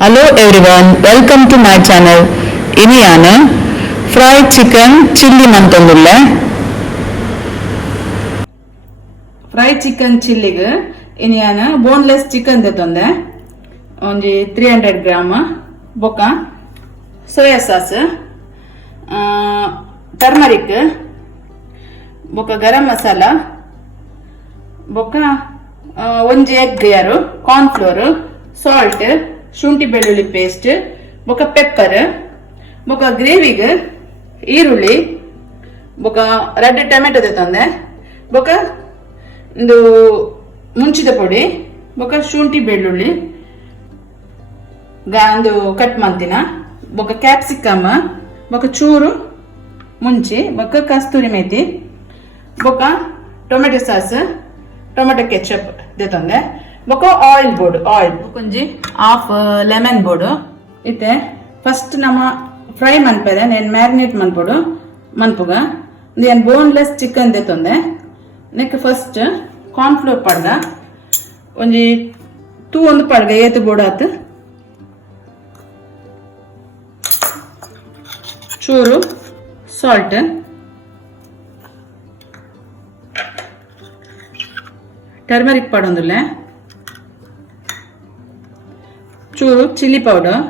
Hello everyone, welcome to my channel. Iniyana fried chicken chilli mantondulla. Fried chicken chilli ge iniyana boneless chicken detonde. Only 300 gram boka soya sauce, turmeric, boka garam masala, boka ಒಂಜಿ egg ಯಾರು corn flour salt ಶುಂಠಿ ಬೆಳ್ಳುಳ್ಳಿ paste ಬೊಕ pepper ಬೊಕ ಗ್ರೇವಿಗೆ ಈರುಳ್ಳಿ ಬೊಕ red tomato ತಂದೆ ಬೊಕ ಒಂದು ಮುಂಚಿದ ಪೊಡಿ ಬೊಕ ಶುಂಠಿ ಬೆಳ್ಳುಳ್ಳಿ ಒಂದು ಕಟ್ ಮಾಡ್ತೀನ ಬೊಕ ಕ್ಯಾಪ್ಸಿಕಮ್ ಬೊಕ ಚೂರು ಮುಂಚಿ ಬೊಕ ಕಸ್ತೂರಿ ಮೇಥಿ ಬೊಕ ಟೊಮೆಟೊ ಸಾಸ್ ಟೊಮೆಟೊ ಕೆಚಪ್ ದೇತಂದೆ ಬೊಕ ಆಯಿಲ್ ಬೋರ್ಡ್ ಆಯಿಲ್ ಕೊಂಜಿ ಹಾಫ್ ಲೆಮನ್ ಬೋರ್ಡ್ ಇತ್ತೆ ಫಸ್ಟ್ ನಮ್ಮ ಫ್ರೈ ಮನ್ಪೆರೆ నేను ಮ್ಯಾರಿನೇಟ್ ಮನ್ಪೊಡು ಮನ್ಪುಗ నేను ಬೋನ್ಲೆಸ್ ಚಿಕನ್ ದೇತಂದೆ ನೆಕ್ ಫಸ್ಟ್ ಕಾರ್ನ್ ಫ್ಲೋರ್ ಪಡ್ದ ಒಂಜಿ ತೂ ಒಂದು ಪಡ್ಗ ಏತು ಬೋರ್ಡ್ ಆತು ಚೂರು ಸಾಲ್ಟ್ ಟರ್ಮರಿಕ್ ಪಡೊಂದುಲ್ಲೆ ಚೂರು ಚಿಲ್ಲಿ ಪೌಡರ್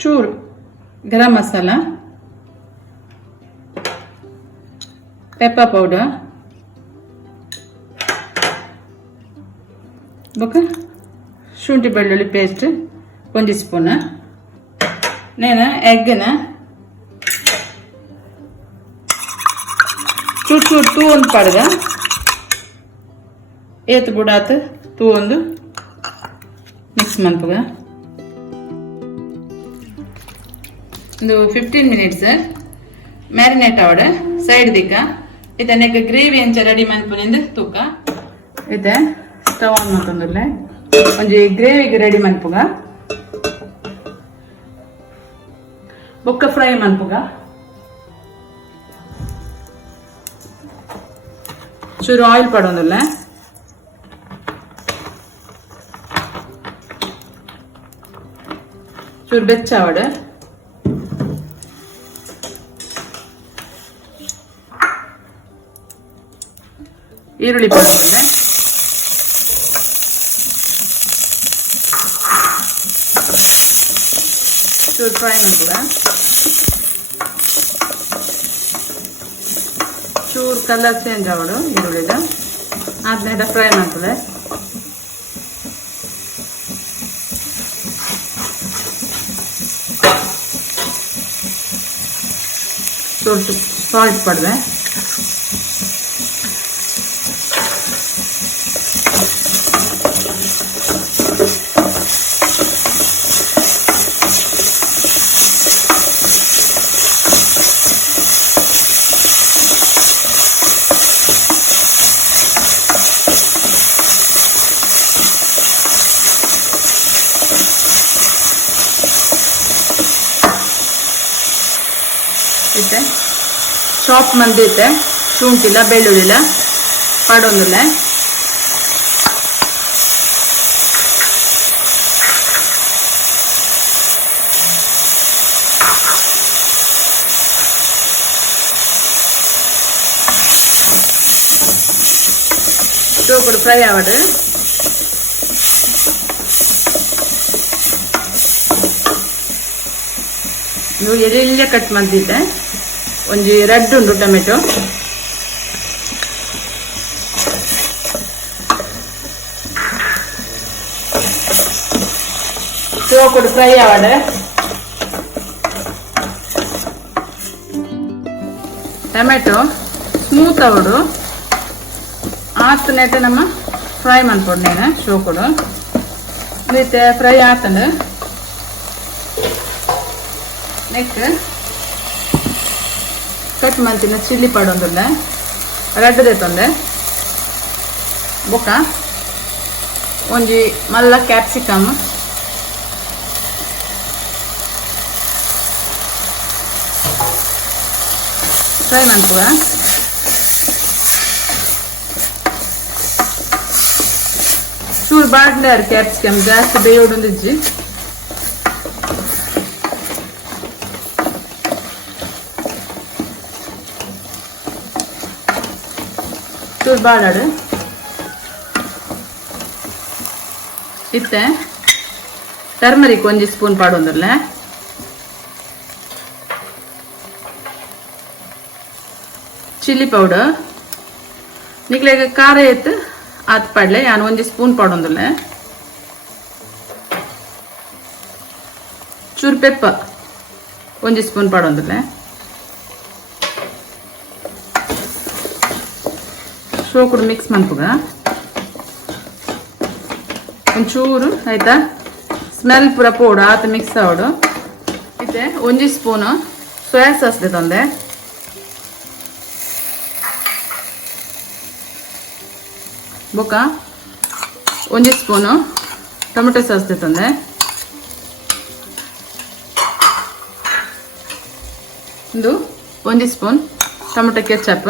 ಚೂರು ಗರಂ ಮಸಾಲ ಪೆಪ್ಪರ್ ಪೌಡರ್ ಬೊಕ ಶುಂಠಿ ಬೆಳ್ಳುಳ್ಳಿ ಪೇಸ್ಟ್ ಒಂದು ಸ್ಪೂನ್ నేను ಎಗ್ನ ಚೂರು ಚೂರು ತೂ ಒಂದು ಪಡ್ದ ಏತು ಬುಡಾತು ತೂ ಒಂದು ಮಿಕ್ಸ್ ಮನ್ಪುಗ ಒಂದು 15 ಮಿನಿಟ್ಸ್ ಮ್ಯಾರಿನೇಟ್ ಆವಡ ಸೈಡ್ ದಿಕ್ಕ ಇತ್ತೆ ನೆಕ್ ಗ್ರೇವಿ ಎಂಚ ರೆಡಿ ಮನ್ಪುನಿಂದ ತೂಕ ಇತ್ತೆ ಸ್ಟವ್ ಆನ್ ಮಾಡ್ಕೊಂಡ್ಲೆ ಒಂಜಿ ಗ್ರೇವಿಗೆ ರೆಡಿ ಮನ್ಪುಗ ಬೊಕ್ಕ ಫ್ರೈ ಮನ್ಪುಗ ಚೂರು ಆಯಿಲ್ ಪಡೋದಿಲ್ಲ ಚೂರು ಬೆಚ್ಚಾವಡ ಈರುಳ್ಳಿ ಪಡೋದಿಲ್ಲ ಚೂರು ಫ್ರೈ ಮಾಡ್ತದ ಚೂರು ಕಲರ್ ಚೇಂಜ್ ಆಗೋದು ಈರುಳ್ಳಿದ ಅದನ್ನೆಲ್ಲ ಫ್ರೈ ಮಾಡ್ತದೆ ಚೂರು ಸಾಲ್ಟ್ ಪಡ್ದೆ ಇತ್ತೆ ಚಾಪ್ ಮಂದಿತ್ತೆ ಶುಂಠಿಲ ಬೆಳ್ಳುಳ್ಳಿಲ ಪಡೊಂದುಲ್ಲ ಚೋಕುಡು ಫ್ರೈ ಆವಡು ನೀವು ಎಲ್ಲಿ ಕಟ್ ಮಾಡ್ತಿದ್ದೆ ಒಂಜಿ ರೆಡ್ ಉಂಡು ಟೊಮೆಟೊ ಚೋಕುಡು ಫ್ರೈ ಆವಡ ಟೊಮೆಟೊ ಸ್ಮೂತ್ ಆವಡು ಆತು ನೆಟ್ಟೆ ನಮ್ಮ ಫ್ರೈ ಮಾಡ್ಕೊಡು ನೇನ ಚೋಕುಡು ಮತ್ತೆ ಫ್ರೈ ಆತಂಡು ನೆಕ್ ಕಟ್ ಮಾಡ್ತೀನಿ ಚಿಲ್ಲಿ ಪಡೊಂದುಲ್ಲ ರೆಡ್ ದೇತಂದೆ ಬೊಕ ಒಂಜಿ ಮಲ್ಲ ಕ್ಯಾಪ್ಸಿಕಮ್ ಫ್ರೈ ಮಾಡ್ಕೊ ಚೂರು ಬಾಡ್ಲಾರ ಕ್ಯಾಪ್ಸಿಕಮ್ ಜಾಸ್ತಿ ಬೇಯೋಡೊಂದಿಜ್ಜಿ ಚೂರು ಬಾಡಾಡು ಇತ್ತೆ ಟರ್ಮರಿಕ್ 1 ಸ್ಪೂನ್ ಪಾಡೊಂದುಲ್ಲ ಚಿಲ್ಲಿ ಪೌಡರ್ ನಿಕ್ಲೆಗ ಖಾರ ಎತ್ತು ಆತ್ ಪಾಡ್ಲೆ ನಾನು 1 ಸ್ಪೂನ್ ಪಾಡೊಂದುಲ್ಲ ಚೂರು ಪೆಪ್ಪರ್ 1 ಸ್ಪೂನ್ ಪಾಡೊಂದುಲ್ಲ ಶೋಕುಡು ಮಿಕ್ಸ್ ಮನ್ಪುಗ ಒಂಚೂರು ಆಯ್ತಾ ಸ್ಮೆಲ್ ಪೂರ ಪೋಡು ಆತ ಮಿಕ್ಸ್ ಆವಡು ಇದೆ 1 ಸ್ಪೂನ್ ಸೋಯಾ ಸಾಸ್ ತಂದೆ ಬೊಕ್ಕ 1 ಸ್ಪೂನ್ ಟೊಮೆಟೊ ಸಾಸ್ ತಂದೆ ಇದು 1 spoon tomato ketchup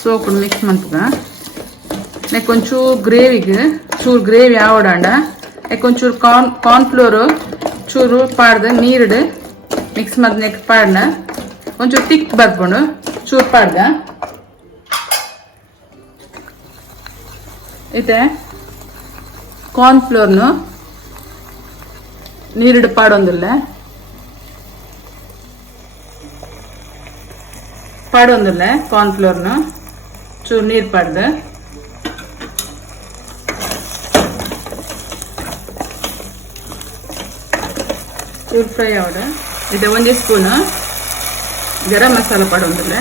soak mix ಮಾಡ್ತದ ನೆಕ್ಕೊಂಚೂರು ಗ್ರೇವಿಗೆ ಚೂರು ಗ್ರೇವಿ ಆವಡಾಂಡ ನೆಕ್ಕೊಂಚೂರು ಕಾರ್ನ್ ಫ್ಲೋರು ಚೂರು ಪಾಡ್ದು ನೀರುಡು ಮಿಕ್ಸ್ ಮಾಡಿ ನೆಕ್ ಪಾಡ್ನ ಒಂಚೂರು ತಿಕ್ ಬರ್ಕೊಂಡು ಚೂರು ಪಾಡ್ದ ಇದೆ ಕಾರ್ನ್ ಫ್ಲೋರ್ನು ನೀರುಡು ಪಾಡೊಂದಿಲ್ಲ ಕಾರ್ನ್ ಫ್ಲೋರ್ನು ಚೂರು ನೀರು ಪಾಡ್ದು ಚೂರು ಫ್ರೈ ಆವಡ ಇದು 1 ಸ್ಪೂನ್ ಗರಂ ಮಸಾಲ ಪಾಡೊಂದಿಲ್ಲ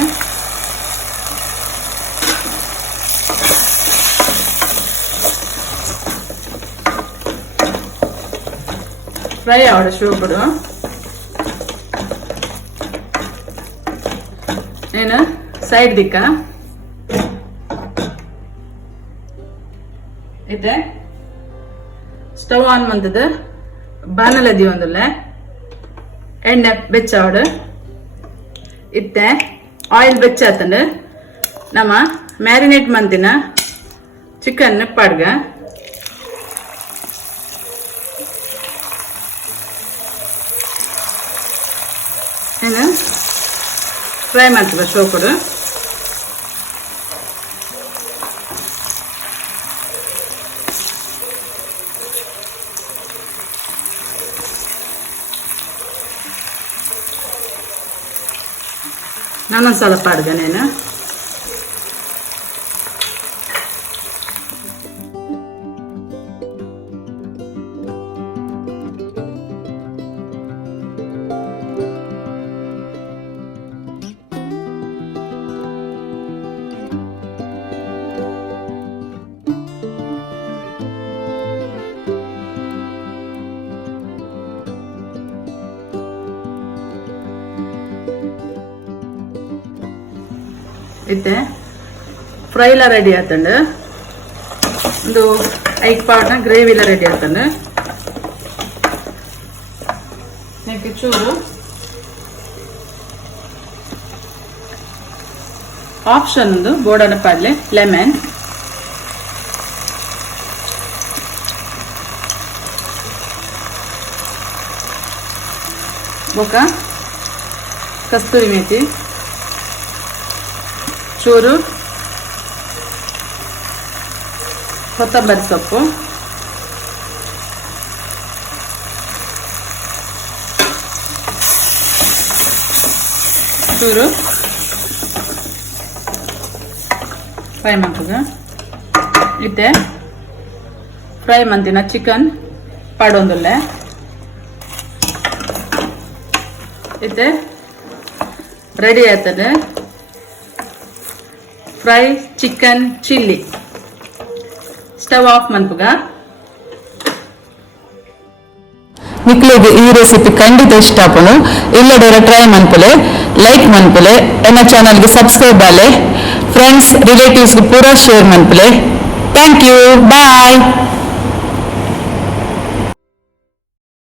ಫ್ರೈ ಆವಡ ಶೋಪಡು ಏನು ಸೈಡ್ ದಿಕ್ಕ ಇದೆ ಸ್ಟವ್ ಆನ್ ಮಂತದ ಬಾನಲದಿ ಒಂದುಲ್ಲ ಎಣ್ಣೆ ಬೆಚ್ಚಾವಡು ಇತ್ತೆ ಆಯಿಲ್ ಬೆಚ್ಚಾತಂಡು ನಮ್ಮ ಮ್ಯಾರಿನೇಟ್ ಮಂತಿನ ಚಿಕನ್ ಪಾಡ್ಗ ಏನು ಫ್ರೈ ಮಾಡ್ತದ ಶೋಕುಡು ನಾನೊಂದು ಸಲ ಪಾಡ್ಗ ನೀನು ಇತ್ತೆ ಫ್ರೈಲ ರೆಡಿ ಆತಂಡು ಒಂದು 5 ಪಾಟ್ನ ಗ್ರೇವಿಲ ರೆಡಿ ಆತಂಡು ನೆಕ್ಸ್ಟ್ ಚೂರು ಆಪ್ಷನ್ ಒಂದು ಬೋಡನ ಪಾಡ್ಲೆ ಲೆಮನ್ ಬೊಕ ಕಸ್ತೂರಿ ಮೇಥಿ ಚೂರು ಕೊತ್ತಂಬರಿ ಸೊಪ್ಪು ಚೂರು ಫ್ರೈ ಮಾಡ್ತದ ಇತ್ತೆ ಫ್ರೈ ಮಂತಿನ ಚಿಕನ್ ಪಾಡೊಂದುಲ್ಲ ಇತ್ತೆ ರೆಡಿ ಆಯ್ತದೆ fry chicken chilli stove off ಮನ್ಪುಗ ನಿಕ್ಲೆಗೆ ಈ ರೆಸಿಪಿ ಖಂಡಿತ ಇಷ್ಟ ಆಪನು ಇಲ್ಲದರ ಟ್ರೈ ಮನ್ಪುಲೆ ಲೈಕ್ ಮನ್ಪುಲೆ ಎನ್ನ ಚಾನಲ್ಗೆ ಸಬ್ಸ್ಕ್ರೈಬ್ ಆಲೆ ಫ್ರೆಂಡ್ಸ್ ರಿಲೇಟಿವ್ಸ್ಗೆ ಪೂರಾ ಶೇರ್ ಮನ್ಪುಲೆ ಥ್ಯಾಂಕ್ ಯು ಬಾಯ್